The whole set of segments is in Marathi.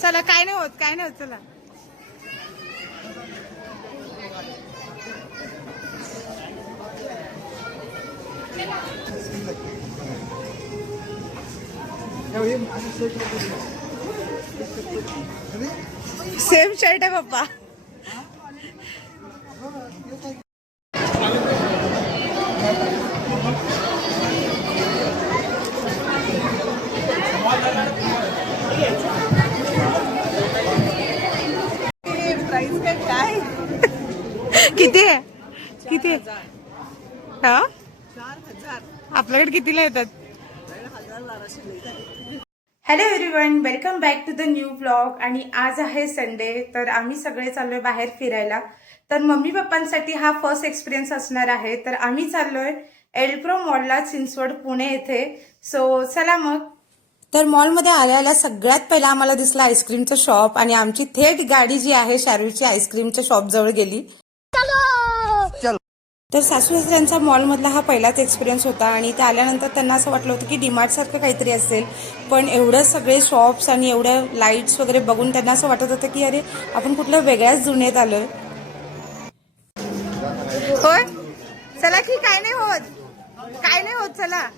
चला काय नाही होत, काय नाही होत. चला सेम शर्ट आहे पप्पा. प्राइस काय किती आहे? किती आहे? हा 4000. आपल्याकडे कितीला येतात? Hello everyone, welcome back to the new blog. आणि आज आहे संडे, तर आम्ही सगळे चाललोय बाहेर फिरायला. तर मम्मी पप्पांसाठी हा फर्स्ट एक्सपिरियन्स असणार आहे. तर आम्ही चाललोय एल्प्रो मॉलला, चिंचवड पुणे येथे. सो चला मग. तर मॉलमध्ये आल्या सगळ्यात पहिला आम्हाला दिसला आईस्क्रीमचं शॉप, आणि आमची थेट गाडी जी आहे शार्वीची आईस्क्रीमच्या शॉप जवळ गेली. तर सासू सासऱ्यांचा मॉलमधला हा पहिलाच एक्सपिरियन्स होता, आणि ते आल्यानंतर त्यांना असं वाटलं होतं की डीमार्ट सारखं काहीतरी असेल. पण एवढं सगळे शॉप्स आणि एवढ्या लाईट्स वगैरे बघून त्यांना असं वाटत होतं की अरे आपण कुठल्या वेगळ्याच दुनियेत आलोय. होय, चला की काय नाही होत, काय नाही होत. चला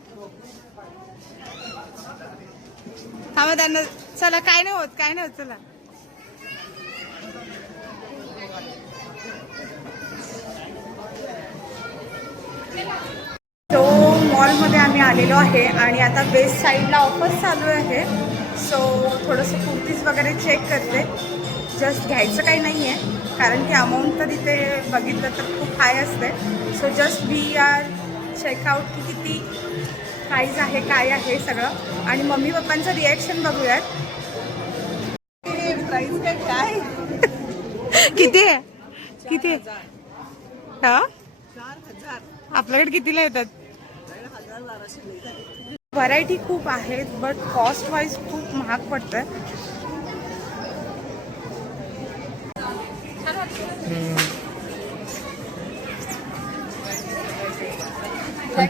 थांबा त्यांना. चला काय नाही होत, काय नाही होत. चला तो मॉलमध्ये आम्ही आलेलो आहे, आणि आता बेस्ट साईडला ऑफर चालू आहे. सो थोडंसं कुर्तीज वगैरे चेक करते. जस्ट घ्यायचं काही नाही आहे, कारण की अमाऊंट तर इथे बघितलं तर खूप हाय असते. So just we are checkout की किती प्राईज आहे, काय आहे सगळं, आणि मम्मी पप्पांचं रिॲक्शन बघूयात. प्राईज काय किती आहे? किती आहे? हा 4000. आपल्याकडे कितीला येतात? व्हरायटी खूप आहेत, बट कॉस्ट वाईज खूप महाग पडतं.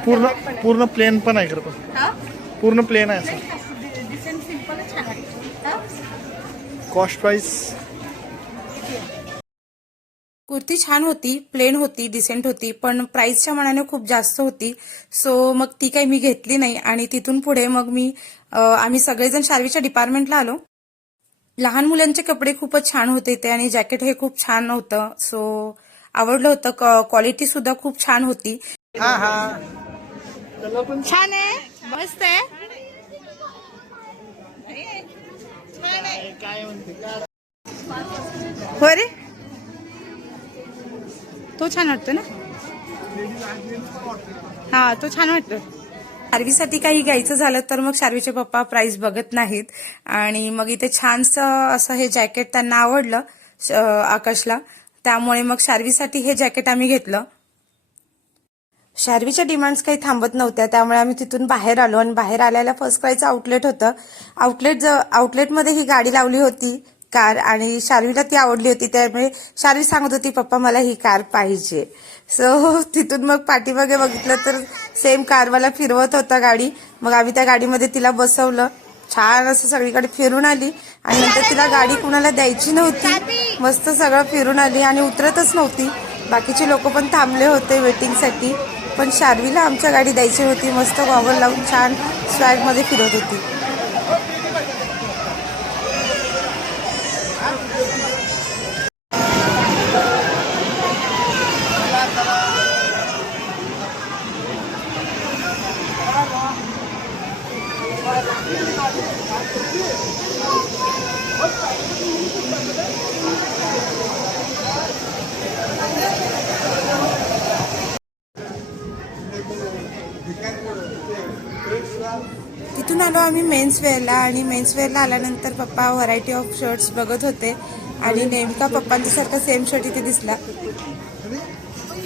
पूर्ण पूर्ण प्लेन पण आहे खरं, पूर्ण प्लेन आहे असं. कॉस्ट प्राइस कुर्ती छान होती, प्लेन होती, डिसेंट होती, पण प्राइसच्या मनाने खूप जास्त होती. सो मग ती काही मी घेतली नाही, आणि तिथून पुढे मग आम्ही सगळेजण शार्वीच्या डिपार्टमेंटला आलो. लहान मुलांचे कपडे खूपच छान होते ते, आणि जॅकेट हे खूप छान होतं. सो आवडलं होतं. क्वालिटी सुद्धा खूप छान होती. छान आहे, मस्त आहे. हो रे, तो छान वाटतो ना. हा, तो छान वाटतो. शार्वीसाठी काही घ्यायचं झालं तर मग शार्वीचे पप्पा प्राइस बघत नाहीत, आणि मग इथे छानसं असं हे जॅकेट त्यांना आवडलं आकाशला, त्यामुळे मग शार्वीसाठी हे जॅकेट आम्ही घेतलं. शार्वीच्या डिमांड्स काही थांबत नव्हत्या, त्यामुळे आम्ही तिथून बाहेर आलो, आणि बाहेर आल्याला फर्स्ट क्रायचं आउटलेट होतं. आउटलेटमध्ये ही गाडी लावली होती कार, आणि शार्वीला ती आवडली होती, त्यामुळे शार्वी सांगत होती पप्पा मला ही कार पाहिजे. सो तिथून मग पाठीमागे बघितलं तर सेम कारवाला फिरवत होता गाडी. मग आम्ही त्या गाडीमध्ये तिला बसवलं, छान असं सगळीकडे फिरून आली, आणि नंतर तिला गाडी कुणाला द्यायची नव्हती. मस्त सगळं फिरून आली आणि उतरतच नव्हती. बाकीचे लोक पण थांबले होते वेटिंगसाठी, पण शार्वीला आमच्या गाडी द्यायची होती. मस्त गॉगल लावून छान स्वॅगमध्ये फिरत होती. तिथून आलो आम्ही मेन्सवेअरला, आणि मेन्सवेअरला आल्यानंतर पप्पा व्हरायटी ऑफ शर्ट्स बघत होते, आणि नेमका पप्पांच्या सारखा सेम शर्ट इथे दिसला.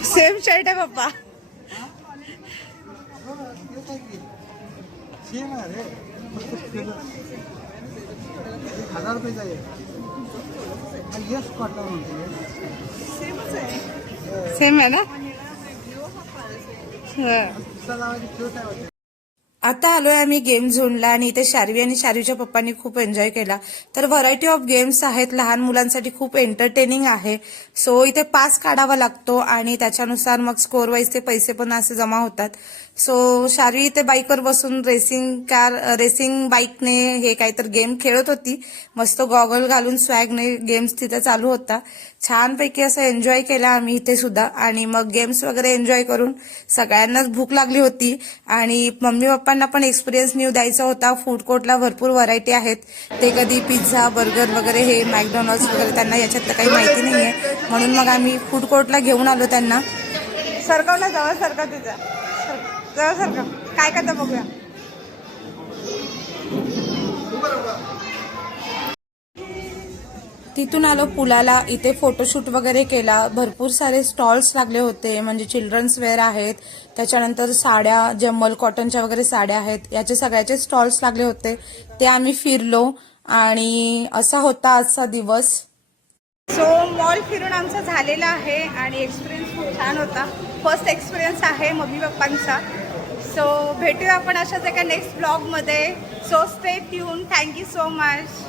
सेम शर्ट आहे पप्पा. सेम आहे ना. आता आलोय आम्ही गेम झोनला आणि इथे शार्वी आणि शार्वीच्या पप्पांनी खूप एन्जॉय केला. तर व्हरायटी ऑफ गेम्स आहेत, लहान मुलांसाठी खूप एंटरटेनिंग आहे. सो इथे पास काढावा लागतो आणि त्याच्यानुसार मग स्कोर वाईज ते पैसे पण असे जमा होतात. सो शार्वी इथे बाईकवर बसून रेसिंग बाईकने हे काहीतरी गेम खेळत होती. मस्त गॉगल घालून स्वॅगने गेम्स तिथे चालू होता. छानपैकी असं एन्जॉय केला आम्ही इथे सुद्धा. आणि मग गेम्स वगैरे एन्जॉय करून सगळ्यांनाच भूक लागली होती आणि मम्मी पप्पांना पण एक्सपिरियन्स न्यू द्यायचा होता. फूड कोर्टला भरपूर व्हरायटी आहेत. ते कधी पिझ्झा बर्गर वगैरे हे मॅकडॉनल्ड्स वगैरे त्यांना याच्यातलं काही माहिती नाहीये, म्हणून मग आम्ही फूड कोर्टला घेऊन आलो त्यांना. सरकव ना, जवळ सरका, तुझा जवळ सरका, काय करता बघूया. तिथून आलो पुलाला. इथे फोटोशूट वगैरे केला. भरपूर सारे स्टॉल्स लागले होते, म्हणजे चिल्ड्रन्स वेअर आहेत, त्याच्यानंतर साड्या, जम्मल कॉटनच्या वगैरे साड्या आहेत, याचे सगळ्याचे स्टॉल्स लागले होते. ते आम्ही फिरलो आणि असा होता आजचा दिवस. सो मॉल फिरून आमचा झालेला आहे आणि एक्सपिरियन्स खूप छान होता. फर्स्ट एक्सपिरियन्स आहे मम्मी पप्पांचा. सो भेटूया आपण अशाच एका नेक्स्ट ब्लॉगमध्ये. So stay tune. Thank you so much.